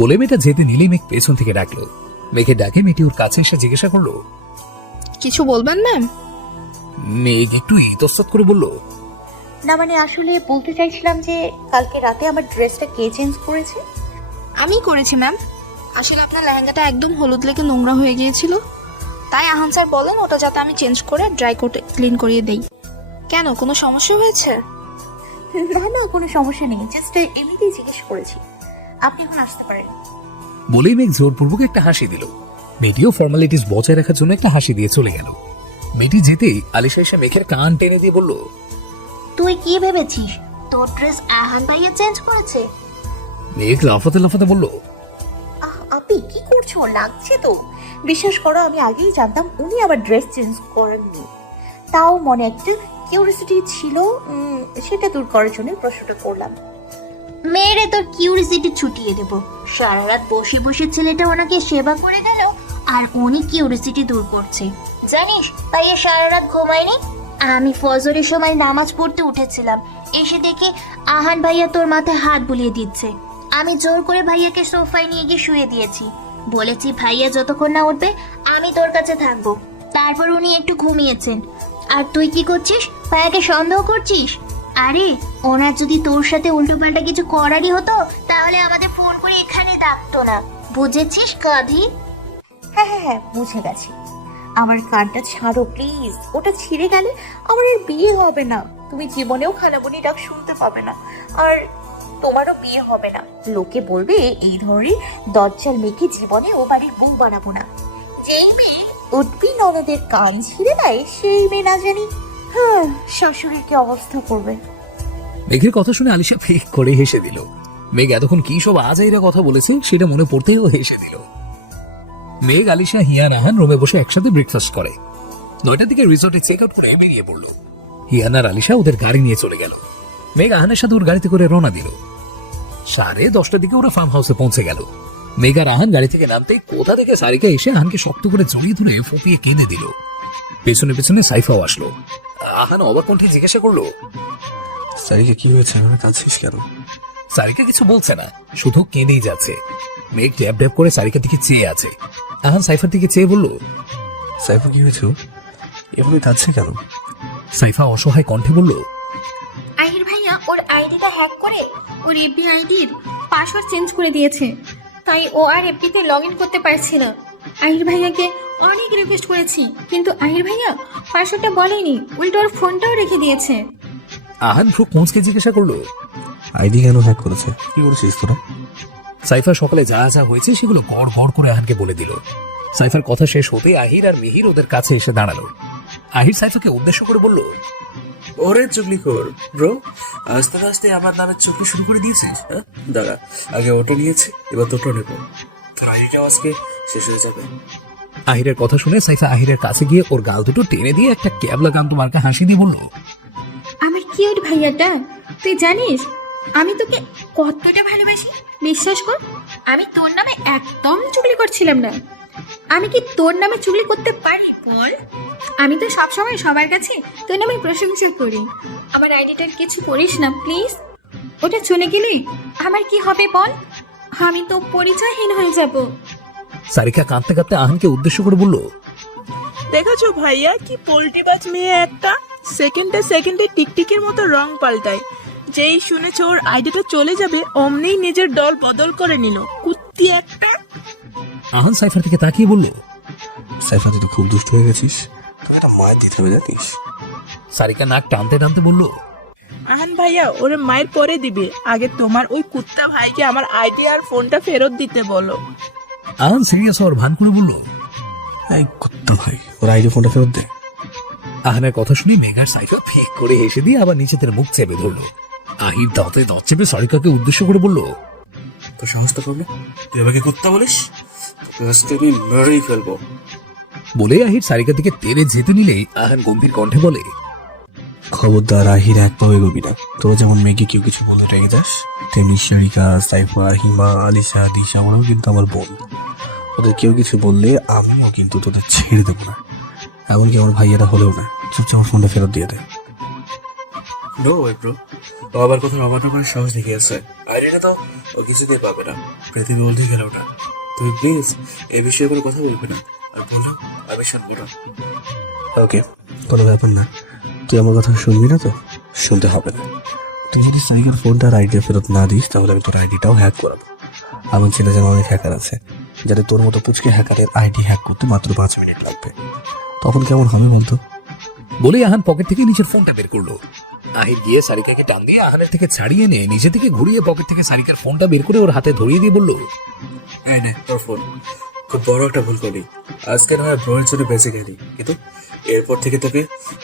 বলে মেয়েটা যেতে নিলেই মেঘ পেছন থেকে ডাকলো। মেঘের ডাকে মেয়েটি ওর কাছে এসে জিজ্ঞাসা করলো, কিছু বলবেন ম্যাম? মেঘ একটু ইতস্তত করে বলল, না মানে আসলে বলতে চাইছিলাম যে কালকে রাতে আমার ড্রেসটা কে চেঞ্জ করেছে? আমি করেছি ম্যাম। আসলে আপনার লেহেঙ্গাটা একদম হলুদ লেগে নোংরা হয়ে গিয়েছিল, তাই আহান স্যার বলেন ওটা যাতে আমি চেঞ্জ করে ড্রাই কোটে ক্লিন করিয়ে দেই। কেন, কোনো সমস্যা হয়েছে? না না, কোনো সমস্যা নেই, জাস্ট এমনিতেই জিজ্ঞেস করেছি। আপনি এখন আসতে পারেন। বলেই মেঘ জোরপূর্বক একটা হাসি দিল। মেয়েটিও ফর্মালিটিস বজায় রাখার জন্য একটা হাসি দিয়ে চলে গেল। মেয়েটি যেতেই আলিশা এসে মেঘের কান টেনে দিয়ে বলল, তুই কি ভেবেছিস তোর ড্রেস আহান ভাইয়া চেঞ্জ করেছে? মেঘ লাফাতে লাফাতে বলল, আপনি কি করছো? লাগছে তো। বিশ্বাস করো, আমি আগেই জানতাম উনি আবার ড্রেস চেঞ্জ করেননি। তাও মনে একটা কিউরিসিটি ছিল, সেটা দূর করার জন্য প্রশ্নটা করলাম। মেয়েরে তোর কিউরিসিটি ছুটিয়ে দেব। সারা রাত বসে বসে ছেলেটা ওনাকে সেবা করে গেল, আর উনি কিউরিসিটি দূর করছে। জানিস ভাইয়া সারা রাত ঘুমায়নি। আমি ফজরের সময় নামাজ পড়তে উঠেছিলাম, এসে দেখি আহান ভাইয়া তোর মাথায় হাত বুলিয়ে দিচ্ছে। আমি জোর করে ভাইয়াকে সোফায় নিয়ে গিয়ে শুয়ে দিয়েছি। বলেছি ভাইয়া যতক্ষণ না উঠবে আমি তোর কাছে থাকবো। তারপর উনি একটু ঘুমিয়েছেন। আর তুই কি করছিস? ভাইয়াকে সন্দেহ করছিস? আরে ওনার যদি তোর সাথে উল্টোপাল্টা কিছু করারই হতো তাহলে আমাদের ফোন করে এখানে ডাকতো না। বুঝেছিস কাঁধি? হ্যাঁ হ্যাঁ হ্যাঁ, বুঝে গেছি। আমার কানটা ছাড়ো প্লিজ, ওটা ছিঁড়ে গেলে আমার আর বিয়ে হবে না। তুমি জীবনেও খালাবনি ডাক শুনতে পাবে না, আর তোমারও বিয়ে হবে না। লোকে বলবে এই ধরনের দজ্জাল মেয়েকে জীবনে ও বাড়ির বউ বানাবো না। যেই মেয়ে উঠবি ননদের কান ছিঁড়ে দেয় সেই মেয়ে না জানি শাশুড়ির কি অবস্থা করবে। মেঘের কথা শুনে আলিশা ফেক করে হেসে দিল। মেঘ এতক্ষণ কি সব আজাইরা কথা বলেছে সেটা মনে পড়তেই ও হেসে দিল। মেঘ, আলিশা, হিয়ান, আহান রুমে বসে একসাথে ব্রেকফাস্ট করে। 9টার দিকে রিসোর্টে চেক আউট করে বেরিয়ে পড়লো। হিয়ান আর আলিশা ওদের গাড়ি নিয়ে চলে গেল। মেঘ আহানের সাথে ওর গাড়িতে করে রওনা দিল। 10:30টার দিকে ওরা ফার্ম হাউসে পৌঁছে গেল। মেঘ আর আহান গাড়ি থেকে নামতেই কোথা থেকে সারিকা এসে আহানকে শক্ত করে জড়িয়ে ধরে ফুপিয়ে কেঁদে দিল। পেছনে পেছনে সাইফাও আসলো। আহান অবাক কণ্ঠে জিজ্ঞাসা করলো, সারিকা কি হয়েছে? আমার কাঁদছিস কেন? সারিকা কিছু বলছে না, শুধু কেঁদেই যাচ্ছে। মেঘ ড্যাব ড্যাব করে সারিকার দিকে চেয়ে আছে। আহান সাইফার দিকে চেয়ে বলল, সাইফা কি হয়েছে? এভাবে কাঁদছে কেন? সাইফা অসহায় কণ্ঠে বলল, আহির ভাইয়া ওর আইডিটা হ্যাক করে ওর এফবি আইডির পাসওয়ার্ড চেঞ্জ করে দিয়েছে, তাই ও আর এফবিতে লগ ইন করতে পারছে না। আহির ভাইয়াকে অনেক রিকোয়েস্ট করেছি, কিন্তু আহির ভাইয়া পাসওয়ার্ডটা বলেনি, উল্টো ওর ফোনটাও রেখে দিয়েছে। আহান ভ্রু কুঁচকে জিজ্ঞাসা করলো, আইডি কেন হ্যাক করেছে? কি করেছিস তোরা? সাইফা সকালে যা যা হয়েছে সেগুলো গড় গড় করে আহানকে বলে দিল। সাইফার কথা শেষ হতে আহির আর মিহির ওদের কাছে এসে দাঁড়ালো। আহির সাইফাকে উদ্দেশ্য করে বলল, ওরে চুগলিখোর ব্রো, আস্তে আস্তে আমার নামে চুগলি শুরু করে দিয়েছিস। হ্যাঁ দাঁড়া, আগে অটো নিয়েছে, এবার তোটো নেব। তোর আইডিটাও আজকে শেষ হয়ে যাবে। আহিরের কথা শুনে সাইফা আহিরের কাছে গিয়ে ওর গাল দুটো টেনে দিয়ে একটা ক্যাবলা গান্ত মার্কা হাসি দিয়ে বলল, আমার কিউট ভাইয়াটা, তুই জানিস আমি তোকে কতটা ভালোবাসি। বিশ্বাস কর, আমি তোর নামে একদম চুগলি করছিলাম না। আমি কি তোর নামে চুগলি করতে পারি বল? আমি তো সবসময় সবার কাছে তোর নামে প্রশংসা করি। আমার আইডিটার কিছু করিস না প্লিজ। ওটা চলে গেলে আমার কি হবে বল? আমি তো পরিচয়হীন হয়ে যাব। সারিকা কাঁদতে কাঁদতে আহানকে উদ্দেশ্য করে বলল, দেখেছো ভাইয়া কি পোল্টিবাজ মেয়ে একটা, সেকেন্ডে সেকেন্ডে টিকটিকের মতো রং পাল্টায়। যেই শুনেছে ওর আইডিটা চলে যাবে অমনিই নিজের দল বদল করে নিল, কুত্তি একটা। আহান সাইফার দিকে তাকিয়ে বলল, সাইফা তুই তো খুব দুষ্ট হয়ে গেছিস, তোকে একটা মায়ের দিতে হবে জানিস। সারিকা নাক টানতে টানতে বলল, আহান ভাইয়া ওরে মায়ের পরে দিবে, আগে তোমার ওই কুত্তা ভাইকে আমার আইডি আর ফোনটা ফেরত দিতে বলো। আহান সিরিয়াস হওয়ার ভান করে বলল, এই কুত্তা ভাই, ওর আইডি ফোনটা ফেরত দে। আহানের কথা শুনে মেঘার সাইফা ফিক করে হেসে দিয়ে আবার নিচেদের মুখ চেপে ধরলো। আহির দাঁতে দাঁত চেপে সারিকাকে উদ্দেশ্য করে বলল, তোর সাহস তো কম না, তুই আমাকে কুত্তা বলিস? তোকে আজকে আমি মেরেই ফেলবো। বলে আহির সারিকার দিকে তেড়ে যেতে নিলেই আহান গম্ভীর কণ্ঠে বলে, খবরদার আহির এক পাবে গবি না। তোরা যেমন মেয়েকে কেউ কিছু বলতে রেগে যাস, তেমনি সারিকা, সাইফা, হিমা, আলিশা, দিশা ওরাও কিন্তু আমার বোন। ওদের কেউ কিছু বললে আমিও কিন্তু তোদের ছেড়ে দেবো না, এমনকি আমার ভাইয়ারা হলেও না। চুপচাপ আমার ফোনটা ফেরত দিয়ে দে। নো ওয়ে ব্রো, ও আবার কোথাও অমান্য করার সাহস দেখিয়েছে। আইডিটা তো ও কিছুতেই পাবে না, পৃথিবী উল্টে গেল না। তুমি প্লিজ এ বিষয়ে কোনো কথা বলবে না, আর বলো আমি শুনবো না। ওকে, কোনো ব্যাপার না। তুই আমার কথা শুনবি না তো? শুনতে হবে না। তুই যদি সাইকেল ফোনটা আর আইডিয়া ফেরত না দিস, তাহলে আমি তোর আইডিটাও হ্যাক করাবো। আমার চেনা জানা অনেক হ্যাকার আছে, যাতে তোর মতো পুচকে হ্যাকারের আইডি হ্যাক করতে মাত্র 5 মিনিট লাগবে। তখন কেমন হবে বলতো? বলে আহান পকেট থেকে নিজের ফোনটা বের করলো। আহির গিয়ে সারিকাকে টান দিয়ে আহানের থেকে ছাড়িয়ে নিয়ে নিজে থেকে ঘুরিয়ে পকেট থেকে সারিকার ফোনটা বের করে ওর হাতে ধরিয়ে দিয়ে বলল, এই নে তোর ফোন। খুব বড় একটা ভুল করলি। আজকে না হয় ব্রোয়ের জন্য বেঁচে গেলি, কিন্তু এরপর থেকে তোকে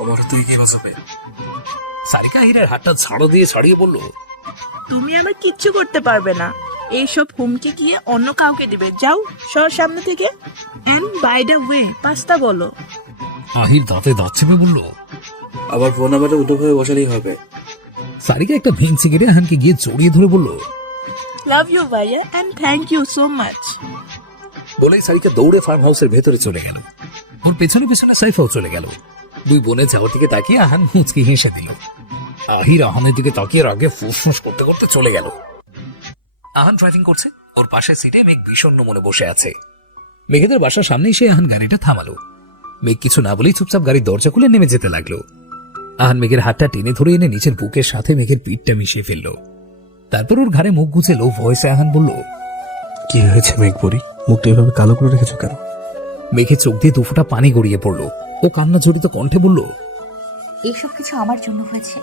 আমার তুই কে বাঁচাবে? সারিকা আহিরের হাতটা ঝাড়ো দিয়ে ছাড়িয়ে বলল, তুমি আমার কিচ্ছু করতে পারবে না। এইসব হুমকি গিয়ে অন্য কাউকে দিবে। যাও সর সামনে থেকে। And by the way, pasta বলো। আহির দাঁতে দাঁত চেপে বলল। আবার ফোন আমাদের উল্টোভাবে বসালেই হবে। সারিকা একটা ভেঙচি কেটে আহানকে গিয়ে জড়িয়ে ধরে বলল, লাভ ইউ ভাইয়া and thank you so much. বলেই সারিকা দৌড়ে ফার্ম হাউসের ভেতরে চলে গেল। ওর পেছনে পেছনে সাইফাও চলে গেল। দুই বোনে যাওয়ার দিকে তাকিয়ে আহান মুচকি হেসে দিল। আহির আহানের দিকে তাকিয়ে আগে ফুসফুস করতে করতে চলে গেল। আহান ড্রাইভিং করছে, ওর পাশের সিটে মেঘ বিষণ্ণ মনে বসে আছে। মেঘেদের বাসার সামনে এসে আহান গাড়িটা থামালো। মেঘ কিছু না বলেই চুপচাপ গাড়ির দরজা খুলে নেমে যেতে লাগলো। আহান মেঘের হাতটা টেনে ধরে এনে নিচের বুকের সাথে মেঘের পিঠটা মিশিয়ে ফেললো। তারপর ওর ঘাড়ে মুখ গুজে লো ভয়েসে আহান বলল, কি হয়েছে মেঘপরি? মুখটা এভাবে কালো করে রেখেছো কেন? মেঘের চোখ দিয়ে দুফোঁটা পানি গড়িয়ে পড়লো। ও কান্না জড়িত কণ্ঠে বলল, এইসব কিছু আমার জন্য হয়েছে।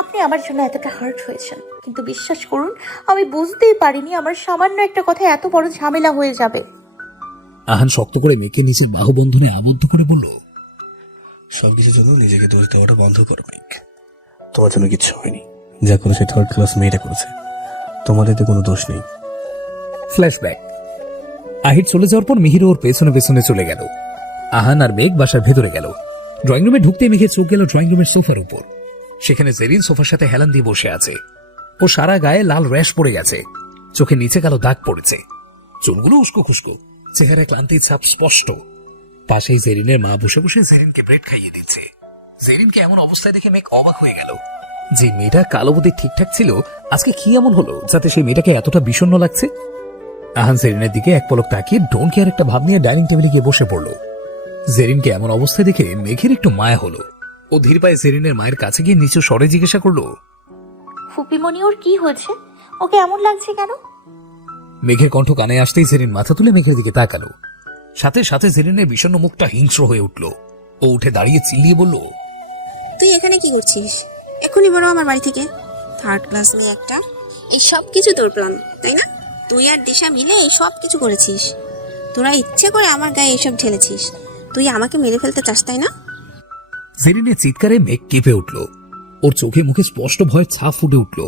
আপনি আমার জন্য এতটা হার্ট হয়েছেন, কিন্তু বিশ্বাস করুন আমি বুঝতেই পারিনি আমার সামান্য একটা কথা এত বড় ঝামেলা হয়ে যাবে। আহান শক্ত করে মেঘকে নিচের বাহুবন্ধনে আবদ্ধ করে বলল, সবকিছুর জন্য নিজেকে দোষ দেওয়াটা বন্ধ করো মেঘ। তোমার জন্য কিচ্ছু হয়নি। যা করেছে 3rd ক্লাস মেয়েটা করেছে, তোমার এতে কোনো দোষ নেই। ফ্ল্যাশব্যাক। আহির চলে যাওয়ার পর মিহির ওর পেছনে পেছনে চলে গেল। আহান আর মেঘ বাসার ভেতরে গেল। ড্রয়িং রুমে ঢুকতে মেঘের চোখ গেল ড্রয়িং রুমের সোফার উপর। সেখানে জেরিন সোফার সাথে হেলান দিয়ে বসে আছে। ও সারা গায়ে লাল র্যাশ পড়ে গেছে, চোখের নিচে কালো দাগ পড়েছে, চুলগুলো উস্কো খুস্কো, চেহারায় ক্লান্তির ছাপ স্পষ্ট। পাশেই জেরিনের মা বসে বসে জেরিনকে ব্রেড খাইয়ে দিচ্ছে। জেরিনকে এমন অবস্থায় দেখে মেঘ অবাক হয়ে গেল। যে মেয়েটা কালো বুদ্ধি ঠিকঠাক ছিল, আজকে কি এমন হলো যাতে সেই মেয়েটাকে এতটা বিষণ্ণ লাগছে? আহান জেরিনের দিকে এক পলক তাকিয়ে ডোন্ট কেয়ার একটা ভাব নিয়ে ডাইনিং টেবিলে গিয়ে বসে পড়ল। জেরিনকে এমন অবস্থায় দেখে মেঘের একটু মায়া হলো। ও ধীর পায়ে জেরিনের মায়ের কাছে গিয়ে নিচু স্বরে জিজ্ঞাসা করলো, ফুপিমণি ওর কি হয়েছে? ওকে এমন লাগছে কেন? মেঘের কণ্ঠ কানে আসতেই জেরিন মাথা তুলে মেঘের দিকে তাকালো। সাথে সাথে জেরিনের বিষণ্ণ মুখটা হিংস্র হয়ে উঠল। ও উঠে দাঁড়িয়ে চিল্লিয়ে বলল, তুই এখানে কি করছিস? এখনই বড় আমার বাড়ি থেকে। 3rd ক্লাস মেয়ে একটা। এই সব কিছু তোর প্ল্যান, তাই না? তুই আর দিশা মিলে এই সব কিছু করেছিস। তোরা ইচ্ছে করে আমার গায়ে এসব ঢেলেছিস। তুই আমাকে মেরে ফেলতে চাস, তাই না? জেরিনের চিৎকারে মেঘ কেঁপে উঠল। ওর চোখে মুখে স্পষ্ট ভয় ছাপ ফুটে উঠল।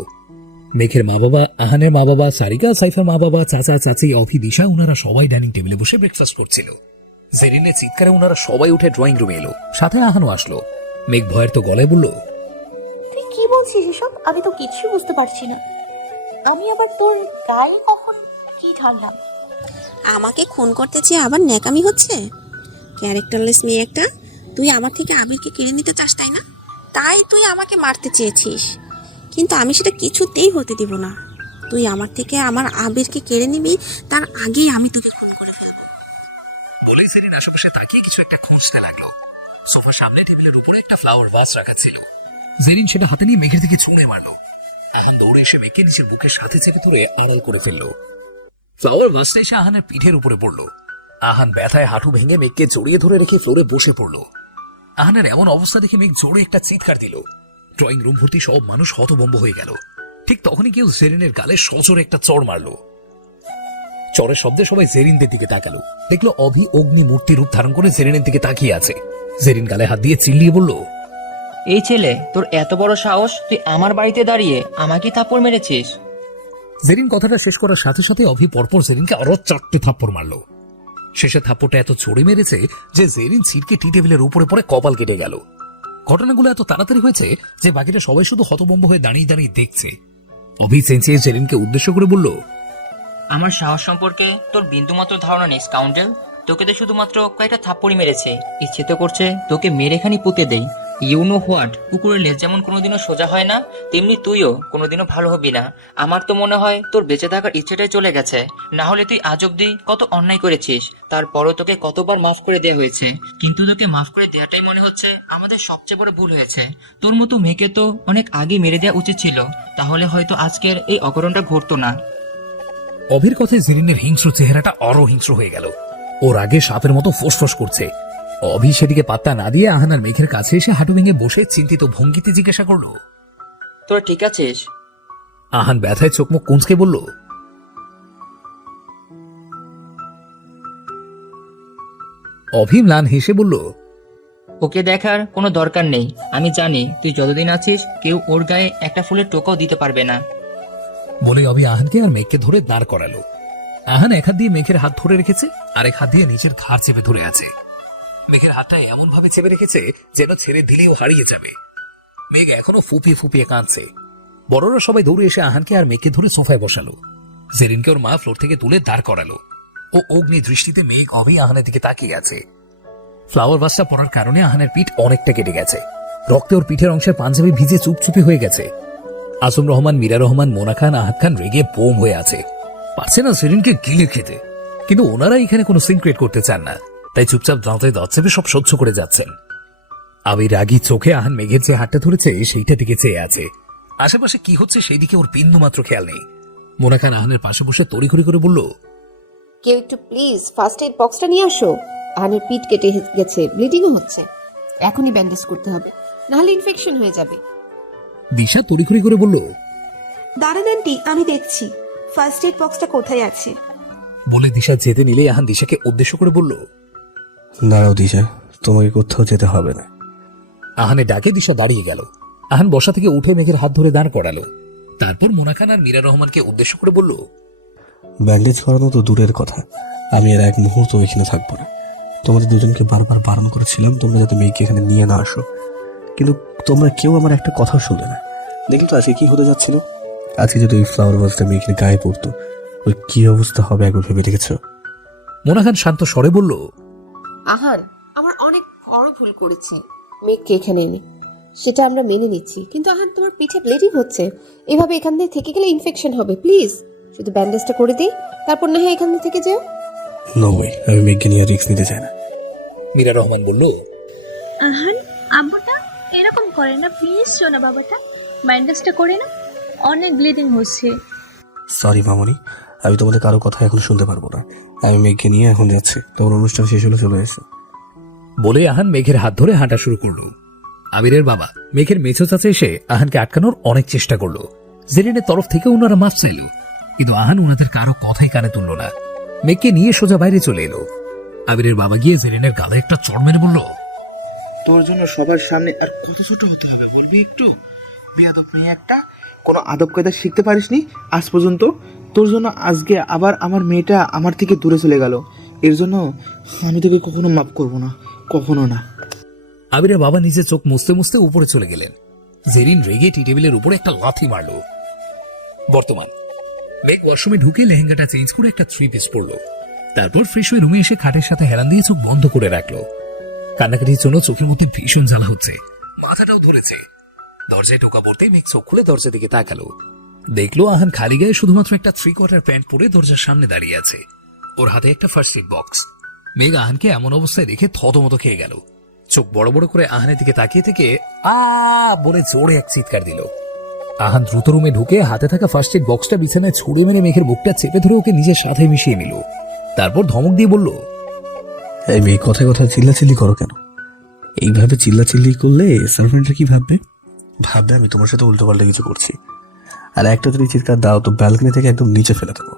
মেঘের মা বাবা, আহানের মা বাবা, সারিকা, সাইফার মা বাবা, চাচা চাচি, অভি, দিশা, ওনারা সবাই ডাইনিং টেবিলে বসে ব্রেকফাস্ট করছিল। জেরিনের চিৎকারে ওনারা সবাই উঠে ড্রয়িং রুমে এলো। সাথে আহানও আসলো। মেঘ ভয়ের তো গলায় বলল, তুই কি বলছিস এসব? আমি তো কিছু বুঝতে পারছি না। আমি আবার তোর গায়ে কখন কি ঢাললাম? আমাকে খুন করতে চেয়ে আবার ন্যাকামি হচ্ছে? ক্যারেক্টারলেস মেয়ে একটা। তুই আমার থেকে আবিরকে কেড়ে নিতে চাস, তাই না? তাই তুই আমাকে মারতে চেয়েছিস, কিন্তু আমি সেটা কিছুতেই হতে দিব না। তুই আমার থেকে আমার আবিরকে কেড়ে নিবি, তার আগেই আমি তোকে খুন করে ফেলবো। বলেই জেরিন আশেপাশে তাকিয়ে কিছু একটা খুঁজতে লাগলো। সোফার সামনে টেবিলের উপরে একটা ফ্লাওয়ার ভাস রাখা ছিল। জেরিন সেটা হাতে নিয়ে মেঘের দিকে ছুঁড়ে মারলো। আহান দৌড়ে এসে মেঘকে নিজের বুকের সাথে চেপে ধরে আড়াল করে ফেললো। ফ্লাওয়ার ভাসটা এসে আহানের পিঠের উপরে পড়লো। আহান ব্যথায় হাঁটু ভেঙে মেঘকে জড়িয়ে ধরে রেখে ফ্লোরে বসে পড়লো। আহানের এমন অবস্থা দেখে মেঘ জোরে একটা চিৎকার দিল। ড্রয়িং রুম ভর্তি সব মানুষ হতভম্ব হয়ে গেল। ঠিক তখনই কেউ জেরিনের গালে সজোরে একটা চড় মারলো। চড়ের শব্দে সবাই জেরিনদের দিকে তাকালো। দেখলো অভি অগ্নি মূর্তি রূপ ধারণ করে জেরিনের দিকে তাকিয়ে আছে। জেরিন গালে হাত দিয়ে চিল্লিয়ে বলল, এই ছেলে, তোর এত বড় সাহস, তুই আমার বাড়িতে দাঁড়িয়ে আমাকে থাপ্পড় মেরেছিস? জেরিন কথাটা শেষ করার সাথে সাথে অভি পরপর জেরিনকে আরো 4টে থাপ্পড় মারলো। শেষে থাপ্পড়টা এত ছড়ে মেরেছে যে জেরিন ছিটকে টি টেবিলের উপরে পড়ে কপাল কেটে গেল। ঘটনাগুলো এত তাড়াতাড়ি হয়েছে যে বাকিটা সবাই শুধু হতভম্ব হয়ে দাঁড়িয়ে দাঁড়িয়ে দেখছে। অভি চেঁচিয়ে জেরিনকে উদ্দেশ্য করে বলল, আমার সাহস সম্পর্কে তোর বিন্দুমাত্র ধারণা নেই স্কাউন্ডেল। তোকে তো শুধুমাত্র কয়েকটা থাপ্পড়ই মেরেছে, ইচ্ছে তো করছে তোকে মেরে খানি পুঁতে দেই, ইউ নো হোয়াট, কুকুরের লেজ যেমন কোনোদিনও সোজা হয় না, তেমনি তুইও কোনোদিনও ভালো হবি না। আমার তো মনে হয় তোর বেঁচে থাকার ইচ্ছেটাই চলে গেছে। না হলে তুই আজ অব্দি কত অন্যায় করেছিস, তারপরও তোকে কতবার মাফ করে দেওয়া হয়েছে, কিন্তু তোকে মাফ করে দেওয়াটাই মনে হচ্ছে আমাদের সবচেয়ে বড় ভুল হয়েছে। তোর মতো মেয়েকে তো অনেক আগে মেরে দেওয়া উচিত ছিল, তাহলে হয়তো আজকের এই অঘটনটা ঘটতো না। অভির কথায় জেরিনের হিংস্র চেহারাটা আরো হিংস্র হয়ে গেল। ওর আগে সাপের মতো ফোঁসফোঁস করছে। অভি সেদিকে পাত্তা না দিয়ে আহান আর মেঘের কাছে এসে হাঁটু ভেঙে বসে চিন্তিত ভঙ্গিতে জিজ্ঞাসা করলো, তোরা ঠিক আছিস? আহান ব্যথায় চোখ মুখ কুঁচকে বলল, অভি ম্লান হেসে বলল, ওকে দেখার কোনো দরকার নেই। আমি জানি তুই যতদিন আছিস কেউ ওর গায়ে একটা ফুলের টোকাও দিতে পারবে না। বলে অভি আহানকে আর মেঘকে ধরে দাঁড় করালো। আহান এক হাত দিয়ে মেঘের হাত ধরে রেখেছে, আর এক হাত দিয়ে নিচের ঘাড় চেপে ধরে আছে। মেঘের হাতটা এমন ভাবে চেপে রেখেছে যেন ছেড়ে দিলেও হারিয়ে যাবে। মেঘ এখনো ফুপিয়ে ফুপিয়ে কাঁদছে। বড়রা সবাই দৌড়ে এসে আহানকে আর মেঘকে ধরে সোফায় বসালো। জেরিনকে ওর মা ফ্লোর থেকে তুলে দাঁড় করালো। ও অগ্নি দৃষ্টিতে মেঘ অভি আহানের দিকে তাকিয়ে আছে। ফ্লাওয়ার ভাসটা পড়ার কারণে আহানের পিঠ অনেকটা কেটে গেছে। রক্তে ওর পিঠের অংশের পাঞ্জাবি ভিজে চুপচুপি হয়ে গেছে। আসম রহমান, মীরা রহমান, মোনা খান, আহাদ খান রেগে বোম হয়ে আছে। পারছে না জেরিনকে গিলে খেতে, কিন্তু ওনারা এখানে কোনো সিন ক্রিয়েট করতে চান না, তাই চুপচাপ দাঁতে দাঁত চেপে সব সহ্য করে যাচ্ছেন। আবির রাগী চোখে আহান মেঘের যে হাতটা ধরেছে সেইটা দিকে চেয়ে আছে। আশেপাশে কি হচ্ছে সেই দিকে ওর বিন্দু মাত্র খেয়াল নেই। মোনা খান আহানের পাশে বসে তড়িঘড়ি করে বলল, কেউ একটু প্লিজ ফার্স্ট এড বক্সটা নিয়ে আসো। আহানের পিঠ কেটে গেছে, ব্লিডিংও হচ্ছে, এখনই ব্যান্ডেজ করতে হবে, নাহলে ইনফেকশন হয়ে যাবে। দিশা তড়িঘড়ি করে বলল, দাঁড়ান আন্টি, আমি দেখছি ফার্স্ট এড বক্সটা কোথায় আছে। বলে দিশা যেতে নিলে আহান দিশাকে উদ্দেশ্য করে বলল, দাঁড়াও দিশা, তোমাকে কোথাও যেতে হবে না। আহানে ডাকে দিশা দাঁড়িয়ে গেল। আহান বসা থেকে উঠে মেঘের হাত ধরে দাঁড় করালো। তারপর মোনা খান আর মীরা রহমানকে উদ্দেশ্য করে বলল, ব্যান্ডেজ করানো তো দূরের কথা, আমি আর এক মুহূর্ত এখানে থাকবো না। তোমাদের দুজনকে বারবার বারণ করেছিলাম তোমরা যাতে মেয়েকে এখানে নিয়ে না আসো, কিন্তু তোমরা কেউ আমার একটা কথা শুনলে না। দেখলি তো আজকে কি হতে যাচ্ছিল। আজকে যদি ওই ফ্লাওয়ার ভাসটা মেয়েকে গায়ে পড়তো, ওই কি অবস্থা হবে একবার ভেবে দেখেছো? মোনা খান শান্ত স্বরে বলল, আহান, আমার অনেক বড় ভুল করেছি মেঘকে এখানে এনে, সেটা আমরা মেনে নিচ্ছি, কিন্তু আহান তোমার পিঠে ব্লিডিং হচ্ছে, এভাবে এখান থেকে গেলে ইনফেকশন হবে। প্লিজ শুধু ব্যান্ডেজটা করে দিই, তারপর না হয় এখান থেকে যেও। নো ওয়ে, আমি মেঘকে নিয়ে রিস্ক নিতে চাই না। মীরা রহমান বলল, আহান, আব্বুটা এরকম করে না, প্লিজ শোনা বাবাটা, ব্যান্ডেজটা করে না, অনেক ব্লিডিং হচ্ছে। সরি মামনি, আমি তোমাদের কারো কথা এখন শুনতে পারবো না। আমি মেঘকে নিয়ে এখন যাচ্ছি, তোমার অনুষ্ঠান শেষ হলে চলে এসো। বলে আহান মেঘের হাত ধরে হাঁটা শুরু করলো। আবিরের বাবা মেঘের মেছো চাচা এসে আহানকে আটকানোর অনেক চেষ্টা করলো। জেরিনের তরফ থেকে ওনারা মাফ চাইল, কিন্তু আহান ওনাদের কারো কথাই কানে তুলল না। মেঘকে নিয়ে সোজা বাইরে চলে এলো। আবিরের বাবা গিয়ে জেরিনের গালে একটা চড় মেরে বলল, তোর জন্য সবার সামনে আর কত ছোট হতে হবে বলবি একটু? বেয়াদব মেয়ে একটা, কোনো আদব কায়দা শিখতে পারিসনি আজ পর্যন্ত। তোর জন্য আজকে আবার আমার মেয়েটা আমার থেকে দূরে চলে গেল, এর জন্য আমি তোকে কখনো মাফ করবো না, কখনো না। আবিরের বাবা নিজে চোখ মুছতে মুছতে উপরে চলে গেলেন। জেরিন রেগে টি টেবিলের উপরে একটা লাথি মারল। বর্তমান মেঘ ওয়াশরুমে ঢুকে লেহেঙ্গাটা চেঞ্জ করে একটা 3 পিস পরলো। তারপর ফ্রেশ হয়ে রুমে এসে খাটের সাথে হেলান দিয়ে চোখ বন্ধ করে রাখলো। কান্নাকাটির জন্য চোখের মধ্যে ভীষণ জ্বালা হচ্ছে, মাথাটাও ধরেছে। দরজায় টোকা পড়তে মেঘ চোখ খুলে দরজার দিকে তাকালো। দেখলো আহান খালি গায়ে শুধুমাত্র একটা 3/4 প্যান্ট পরে দরজার সামনে দাঁড়িয়ে আছে। ওর হাতে একটা ফার্স্ট এড বক্স। মেঘ আহানকে এমন অবস্থায় দেখে থতমত খেয়ে গেল। চোখ বড় বড় করে আহানের দিকে তাকিয়ে থেকে আ বলে জোরে এক চিৎকার দিল। আহান দ্রুত রুমে ঢুকে হাতে থাকা ফার্স্ট এড বক্সটা বিছানায় ছুঁড়ে মেরে মেঘের বুকটা চেপে ধরে ওকে নিজের সাথে মিশিয়ে নিল। তারপর ধমক দিয়ে বলল, এই মেয়ে কথায় কথায় চিল্লাচিল্লি করো কেন? এইভাবে চিল্লাচিল্লি করলে সার্ভেন্টরা কি ভাববে? ভাববে আমি তোমার সাথে উল্টো পাল্টা কিছু করছি। আর একটা যদি চিৎকার দাও তো ব্যালকনি থেকে একদম নিচে ফেলে দেবো।